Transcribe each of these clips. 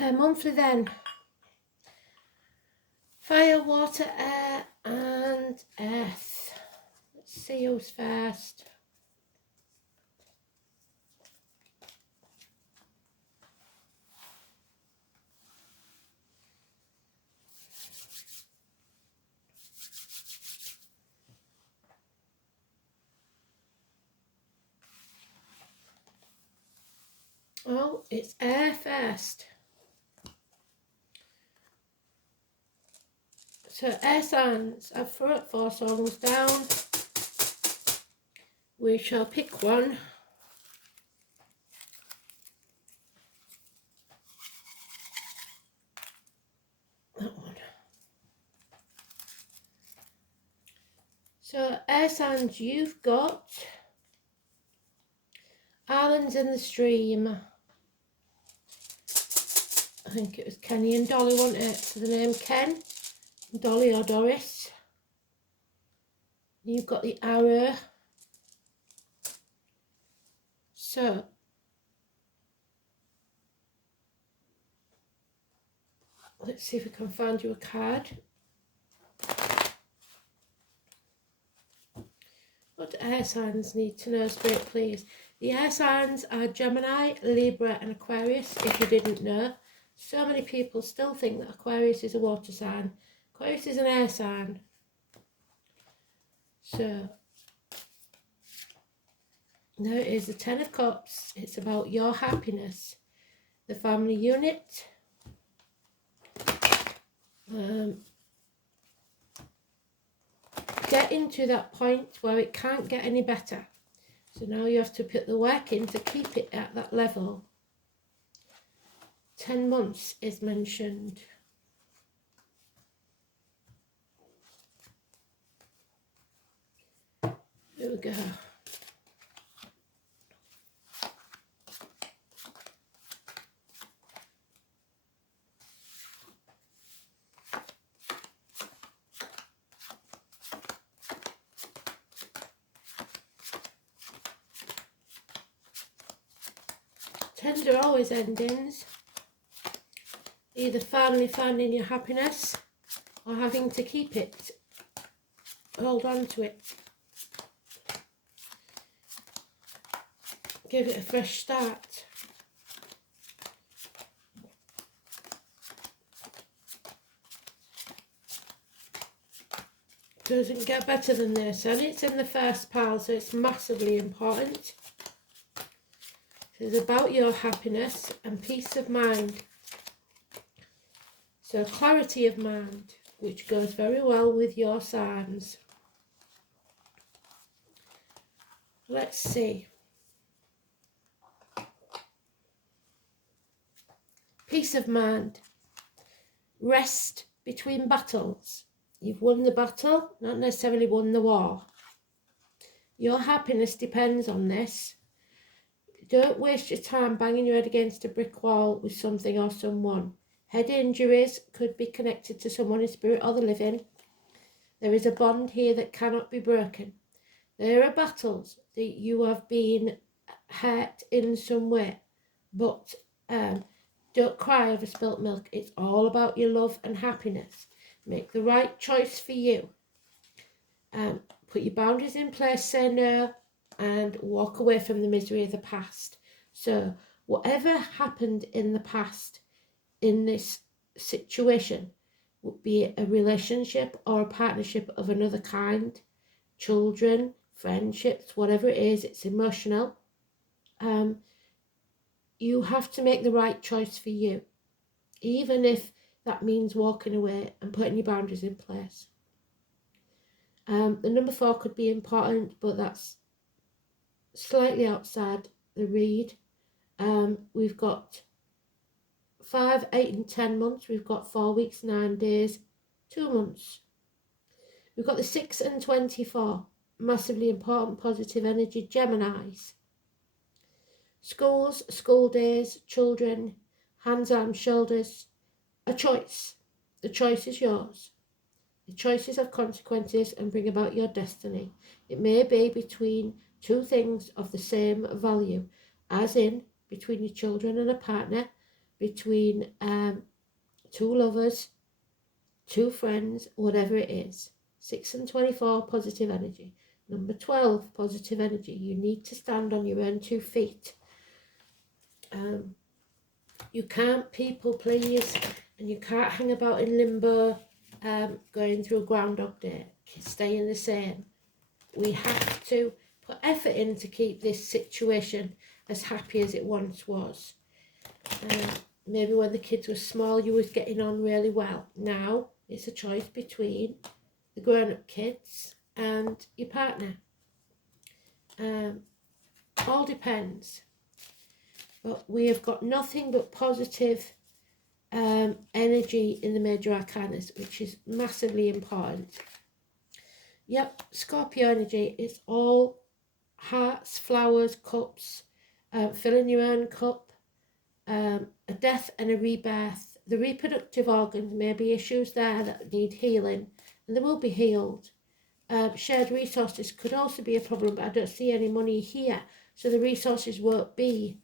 Okay, monthly then. Fire, water, air and earth. Let's see who's first. Oh, it's air first. So air signs, I've thrown 4 songs down. We shall pick one. That one. So air signs, you've got Islands in the Stream. I think it was Kenny and Dolly, wasn't it? So the name Ken, Dolly or Doris. You've got the arrow. So let's see if we can find you a card. What do air signs need to know, Spirit, please? The air signs are Gemini, Libra and Aquarius, if you didn't know. So many people still think that Aquarius is a water sign. Aquarius is an air sign. So, now it is the 10 of Cups. It's about your happiness. The family unit. Getting to that point where it can't get any better. So now you have to put the work in to keep it at that level. 10 months is mentioned. There we go. Tens are always endings. Either finally finding your happiness or having to keep it. Hold on to it. Give it a fresh start. Doesn't get better than this, and it's in the first pile, so it's massively important. It's about your happiness and peace of mind. So clarity of mind, which goes very well with your signs. Let's see. Peace of mind. Rest between battles. You've won the battle, not necessarily won the war. Your happiness depends on this. Don't waste your time banging your head against a brick wall with something or someone. Head injuries could be connected to someone in spirit or the living. There is a bond here that cannot be broken. There are battles that you have been hurt in some way, but don't cry over spilt milk. It's all about your love and happiness. Make the right choice for you. Put your boundaries in place, say no, and walk away from the misery of the past. So whatever happened in the past in this situation would be a relationship or a partnership of another kind, children, friendships, whatever it is, it's emotional. You have to make the right choice for you, even if that means walking away and putting your boundaries in place. The number 4 could be important, but that's slightly outside the read. We've got 5, 8 and 10 months. We've got 4 weeks, 9 days, 2 months. We've got the 6 and 24. Massively important, positive energy, Geminis. Schools, school days, children, hands, arms, shoulders. A choice. The choice is yours. The choices have consequences and bring about your destiny. It may be between 2 things of the same value, as in between your children and a partner, between two lovers, two friends, whatever it is. 6 and 24, positive energy. Number 12, positive energy. You need to stand on your own 2 feet. You can't people please, and you can't hang about in limbo, going through Groundhog Day, staying the same. We have to put effort in to keep this situation as happy as it once was. Maybe when the kids were small, you was getting on really well. Now it's a choice between the grown-up kids and your partner. All depends. But we have got nothing but positive energy in the major arcanas, which is massively important. Yep, Scorpio energy is all hearts, flowers, cups, filling your own cup, a death and a rebirth. The reproductive organs, may be issues there that need healing, and they will be healed. Shared resources could also be a problem, but I don't see any money here, so the resources won't be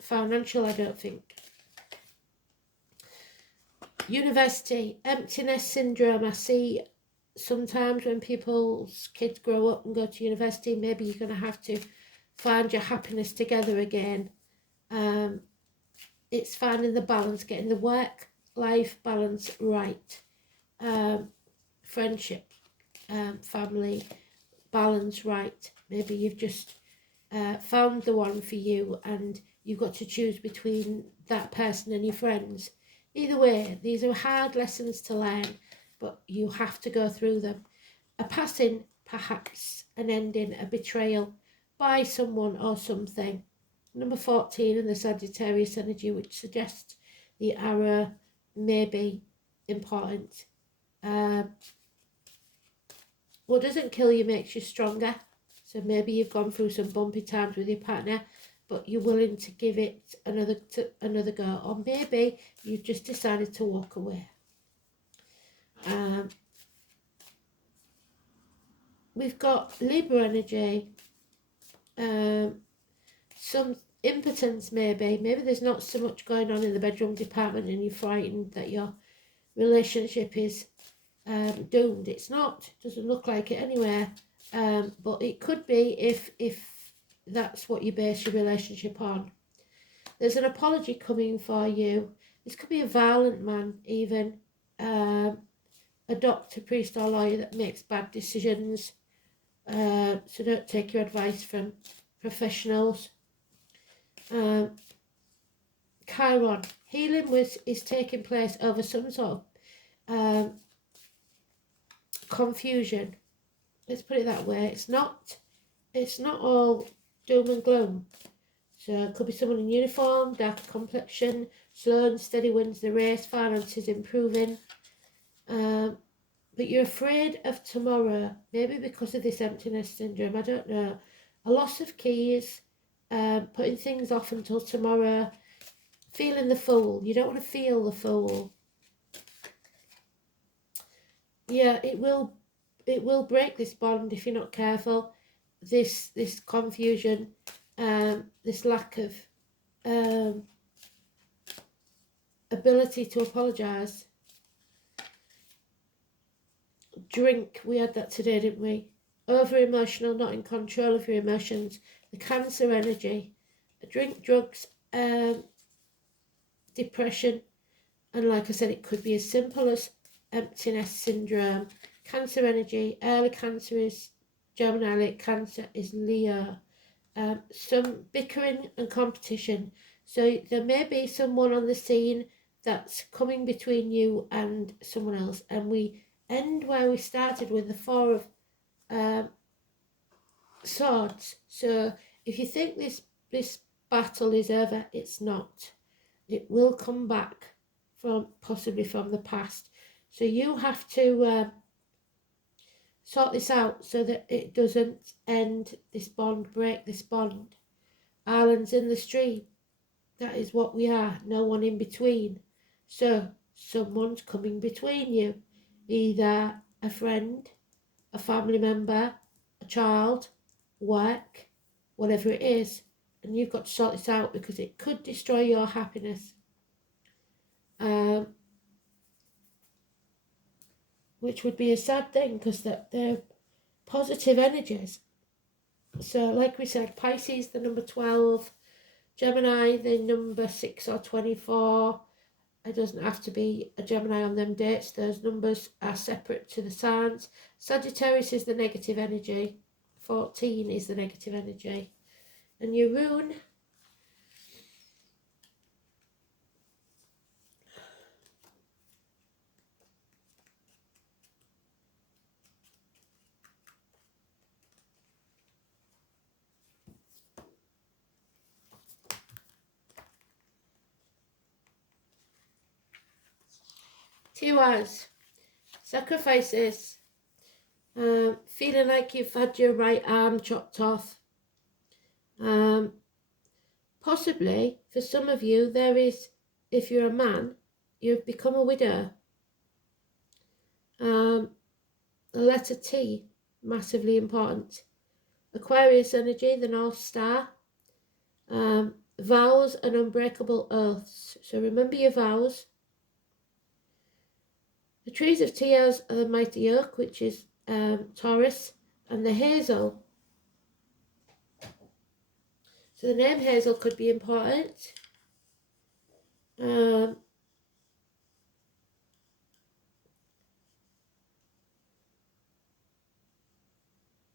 financial, I don't think. University, emptiness syndrome. I see sometimes when people's kids grow up and go to university, maybe you're going to have to find your happiness together again. It's finding the balance, getting the work-life balance right. Friendship, family balance right. Maybe you've just found the one for you and you've got to choose between that person and your friends. Either way, these are hard lessons to learn, but you have to go through them. A passing, perhaps an ending, a betrayal by someone or something. Number 14 in the Sagittarius energy, which suggests the arrow may be important. What doesn't kill you makes you stronger. So maybe you've gone through some bumpy times with your partner, but you're willing to give it another go. Or maybe you've just decided to walk away. We've got Libra energy. Some impotence maybe. Maybe there's not so much going on in the bedroom department and you're frightened that your relationship is doomed. It's not. Doesn't look like it anywhere. But it could be if that's what you base your relationship on. There's an apology coming for you. This could be a violent man even. A doctor, priest or lawyer that makes bad decisions. So don't take your advice from professionals. Chiron. Healing is taking place over some sort of confusion. Let's put it that way. It's not all doom and gloom. So it could be someone in uniform, dark complexion, slow and steady wins the race, finances improving. But you're afraid of tomorrow, maybe because of this emptiness syndrome, I don't know. A loss of keys, putting things off until tomorrow, feeling the fool. You don't want to feel the fool. Yeah, it will break this bond if you're not careful. This confusion, this lack of ability to apologise. Drink, we had that today, didn't we? Over emotional, not in control of your emotions. The Cancer energy, drink, drugs, depression, and like I said, it could be as simple as emptiness syndrome. Cancer energy, early Cancer is Gemini, late Cancer is Leo. Some bickering and competition. So there may be someone on the scene that's coming between you and someone else. And we end where we started with the Four of Swords. So if you think this battle is over, it's not. It will come back possibly from the past. So you have to sort this out so that it doesn't end this bond, break this bond. Islands in the stream. That is what we are. No one in between. So someone's coming between you. Either a friend, a family member, a child, work, whatever it is. and you've got to sort this out because it could destroy your happiness. Which would be a sad thing because they're positive energies. So like we said, Pisces, the number 12, Gemini, the number 6 or 24. It doesn't have to be a Gemini on them dates. Those numbers are separate to the signs. Sagittarius is the negative energy. 14 is the negative energy. And your rune, Tiwaz, sacrifices, feeling like you've had your right arm chopped off. Possibly, for some of you, there is, if you're a man, you've become a widow. The letter T, massively important. Aquarius energy, the North Star. Vows and unbreakable oaths. So remember your vows. The trees of tears are the mighty oak, which is Taurus, and the hazel. So the name Hazel could be important.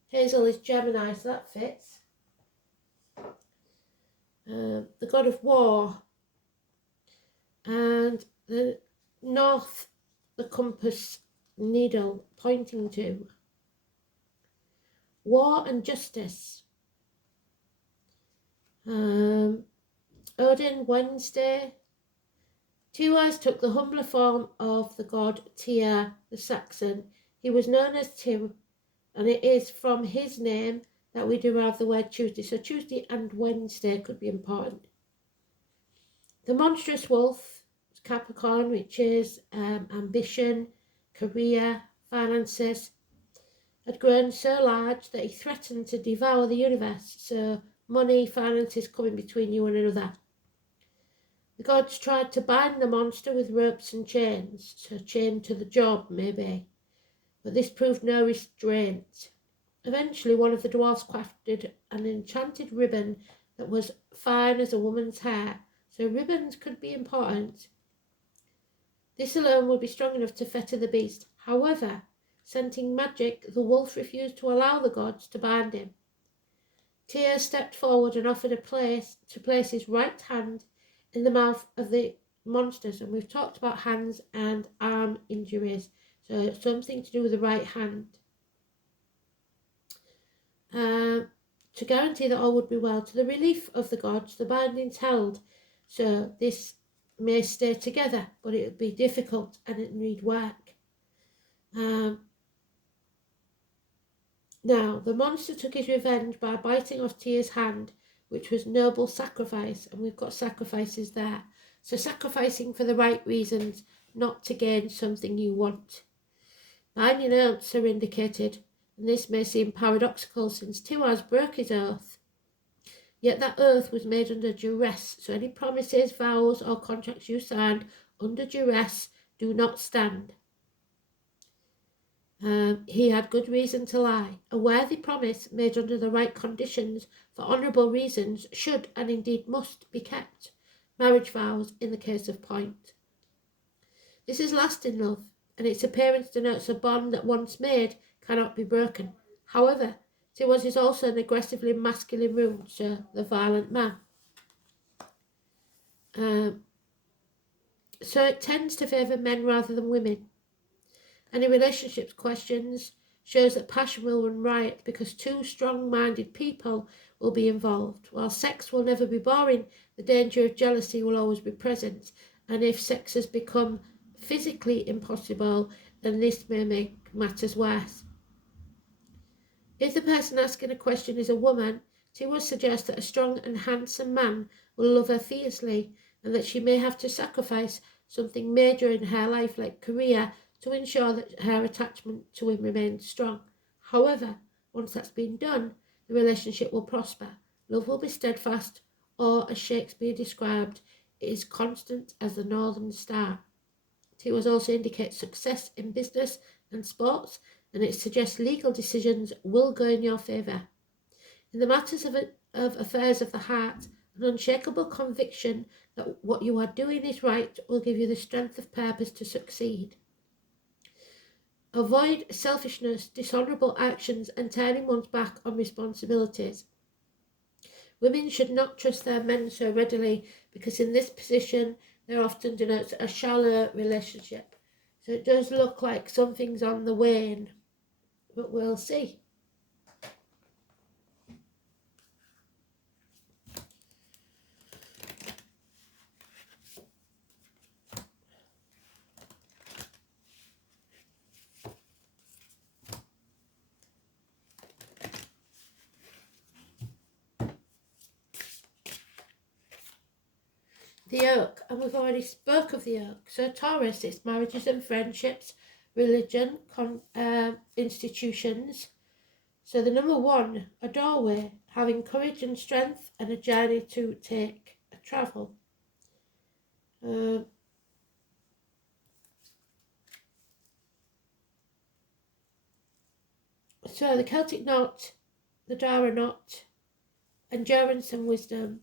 Hazel is Gemini, so that fits. The god of war. And the north, the compass needle pointing to. War and justice. Odin, Wednesday. Tiwaz took the humbler form of the god Tyr the Saxon. He was known as Tim, and it is from his name that we derive the word Tuesday. So Tuesday and Wednesday could be important. The monstrous wolf, Capricorn, which is ambition, career, finances, had grown so large that he threatened to devour the universe. So money, finances coming between you and another. The gods tried to bind the monster with ropes and chains, so chained to the job maybe, but this proved no restraint. Eventually one of the dwarfs crafted an enchanted ribbon that was fine as a woman's hair, so ribbons could be important. This alone would be strong enough to fetter the beast. However, scenting magic, the wolf refused to allow the gods to bind him. Tyr stepped forward and offered to place his right hand in the mouth of the monsters, and we've talked about hands and arm injuries, so something to do with the right hand. To guarantee that all would be well. To the relief of the gods, the bindings held, so this may stay together, but it would be difficult and it need work. Now, the monster took his revenge by biting off Tyr's hand, which was noble sacrifice, and we've got sacrifices there. So sacrificing for the right reasons, not to gain something you want. Binding oaths are indicated, and this may seem paradoxical since Tiwaz broke his oath. Yet that oath was made under duress, so any promises, vows or contracts you signed under duress do not stand. He had good reason to lie. A worthy promise made under the right conditions for honourable reasons should and indeed must be kept. Marriage vows in the case of point. This is lasting love, and its appearance denotes a bond that once made cannot be broken. However, Tiwaz is also an aggressively masculine rune, so the violent man. So it tends to favour men rather than women. Any relationships questions shows that passion will run riot because two strong-minded people will be involved. While sex will never be boring, the danger of jealousy will always be present, and if sex has become physically impossible, then this may make matters worse. If the person asking a question is a woman, she will suggest that a strong and handsome man will love her fiercely, and that she may have to sacrifice something major in her life like career to ensure that her attachment to him remains strong. However, once that's been done, the relationship will prosper. Love will be steadfast, or as Shakespeare described, it is constant as the northern star. It was also indicate success in business and sports, and it suggests legal decisions will go in your favour. In the matters of affairs of the heart, an unshakable conviction that what you are doing is right will give you the strength of purpose to succeed. Avoid selfishness, dishonourable actions, and turning one's back on responsibilities. Women should not trust their men so readily, because in this position there often denotes a shallow relationship. So it does look like something's on the wane, but we'll see. The oak, and we've already spoke of the oak. So Taurus, it's marriages and friendships, religion, institutions. So the number one, a doorway, having courage and strength and a journey to take, a travel. So the Celtic knot, the Dara knot, endurance and wisdom.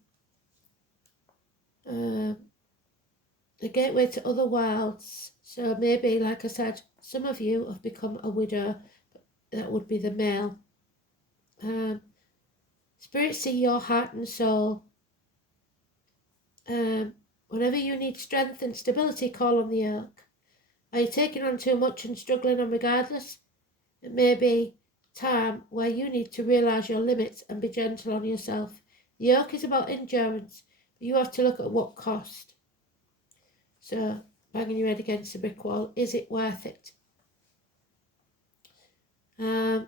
The gateway to other worlds. So maybe, like I said, some of you have become a widow. That would be the male. Spirit see your heart and soul. Whenever you need strength and stability, call on the oak. Are you taking on too much and struggling on regardless? It may be time where you need to realise your limits and be gentle on yourself. The oak is about endurance, but you have to look at what cost. So, banging your head against a brick wall, is it worth it? The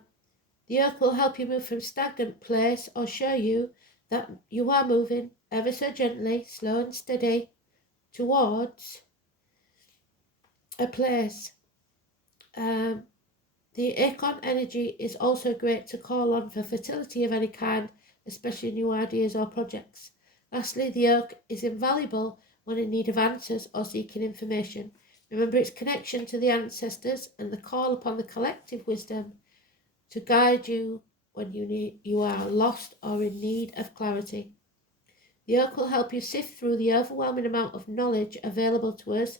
oak will help you move from stagnant place or show you that you are moving ever so gently, slow and steady, towards a place. The acorn energy is also great to call on for fertility of any kind, especially new ideas or projects. Lastly, the oak is invaluable when in need of answers or seeking information. Remember its connection to the ancestors and the call upon the collective wisdom to guide you when you are lost or in need of clarity. The oak will help you sift through the overwhelming amount of knowledge available to us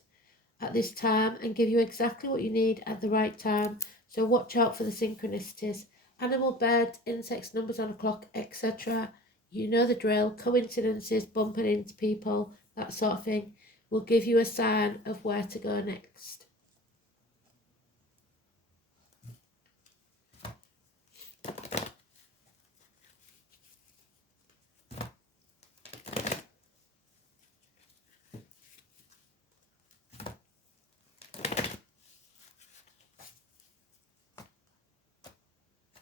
at this time and give you exactly what you need at the right time. So watch out for the synchronicities. Animal, bird, insects, numbers on a clock, etc. You know the drill. Coincidences, bumping into people, that sort of thing, will give you a sign of where to go next.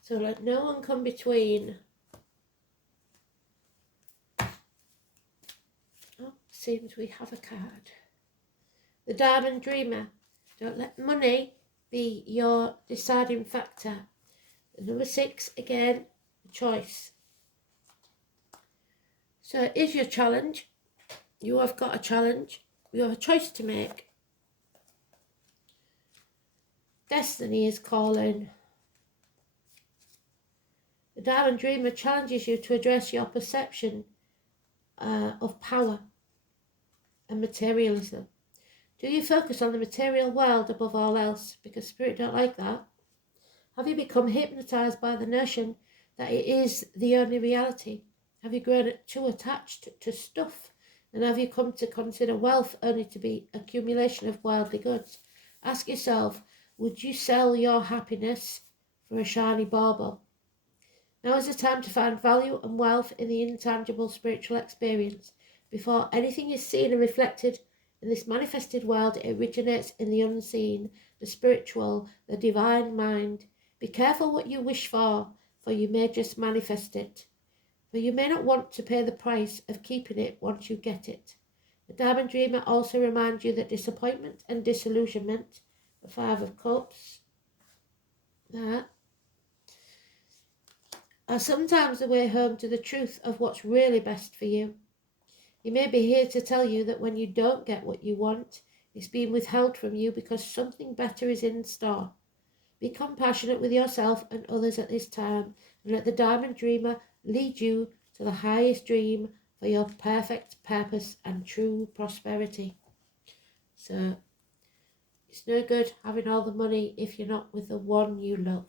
So let no one come between. Oh, seems we have a card. The Diamond Dreamer. Don't let money be your deciding factor. The number 6, again, the choice. So is your challenge. You have got a challenge. You have a choice to make. Destiny is calling. The Diamond Dreamer challenges you to address your perception of power and materialism. Do you focus on the material world above all else? Because Spirit don't like that. Have you become hypnotised by the notion that it is the only reality? Have you grown too attached to stuff? And have you come to consider wealth only to be accumulation of worldly goods? Ask yourself, would you sell your happiness for a shiny bauble? Now is the time to find value and wealth in the intangible spiritual experience. Before anything is seen and reflected in this manifested world, it originates in the unseen, the spiritual, the divine mind. Be careful what you wish for you may just manifest it. For you may not want to pay the price of keeping it once you get it. The Diamond Dreamer also reminds you that disappointment and disillusionment, the 5 of Cups, are sometimes the way home to the truth of what's really best for you. He may be here to tell you that when you don't get what you want, it's being withheld from you because something better is in store. Be compassionate with yourself and others at this time, and let the Diamond Dreamer lead you to the highest dream for your perfect purpose and true prosperity. So, it's no good having all the money if you're not with the one you love.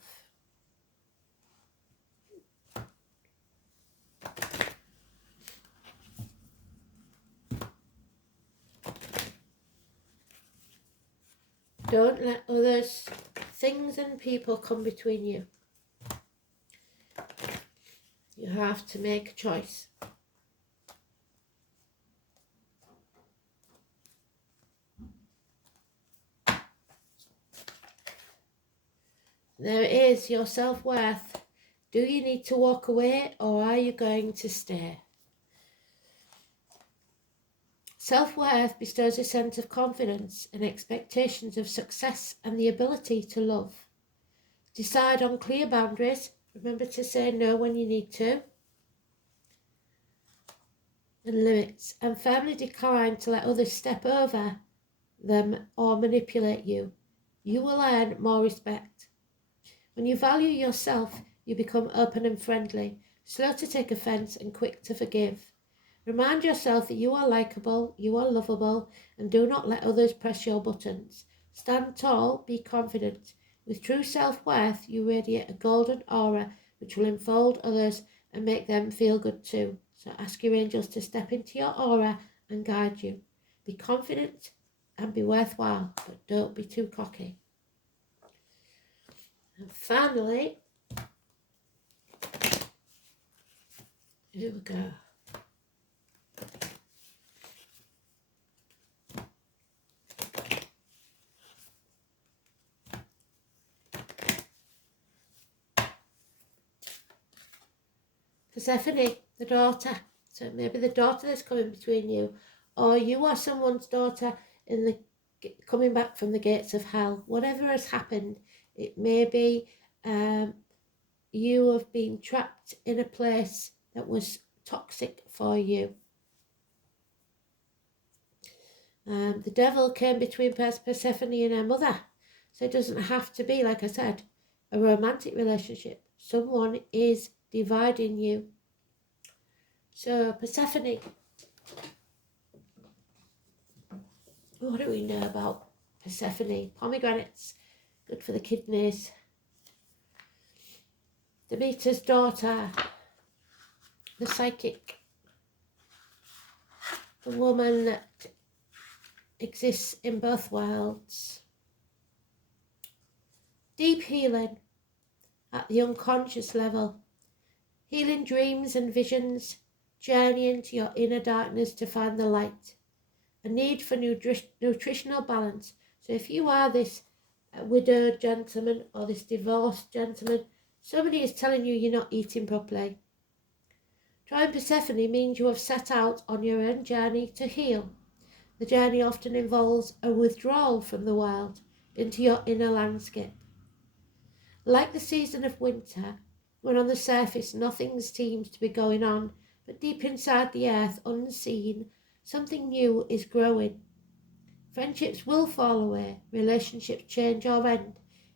Don't let others, things and people come between you. You have to make a choice. There is your self-worth. Do you need to walk away or are you going to stay? Self-worth bestows a sense of confidence and expectations of success and the ability to love. Decide on clear boundaries. Remember to say no when you need to. And limits. And firmly decline to let others step over them or manipulate you. You will earn more respect. When you value yourself, you become open and friendly, slow to take offence and quick to forgive. Remind yourself that you are likeable, you are lovable, and do not let others press your buttons. Stand tall, be confident. With true self-worth, you radiate a golden aura which will enfold others and make them feel good too. So ask your angels to step into your aura and guide you. Be confident and be worthwhile, but don't be too cocky. And finally, here we go. Persephone, the daughter. So maybe the daughter that's coming between you, or you are someone's daughter in the coming back from the gates of hell. Whatever has happened, it may be you have been trapped in a place that was toxic for you. The devil came between Persephone and her mother. So it doesn't have to be, like I said, a romantic relationship. Someone is dividing you. So Persephone, what do we know about Persephone? Pomegranates, good for the kidneys. Demeter's daughter, the psychic, the woman that exists in both worlds. Deep healing at the unconscious level, healing dreams and visions, journeying to your inner darkness to find the light. A need for nutritional balance. So if you are this widowed gentleman or this divorced gentleman, somebody is telling you you're not eating properly. Trying Persephone means you have set out on your own journey to heal. The journey often involves a withdrawal from the world into your inner landscape. Like the season of winter, when on the surface nothing seems to be going on, but deep inside the earth, unseen, something new is growing. Friendships will fall away, relationships change or end.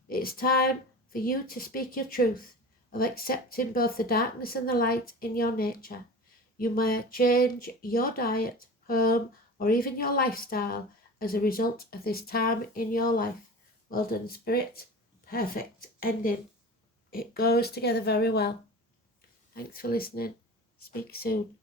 It's time for you to speak your truth, of accepting both the darkness and the light in your nature. You may change your diet, home, or even your lifestyle as a result of this time in your life. Well done, Spirit. Perfect ending. It goes together very well. Thanks for listening. Speak soon.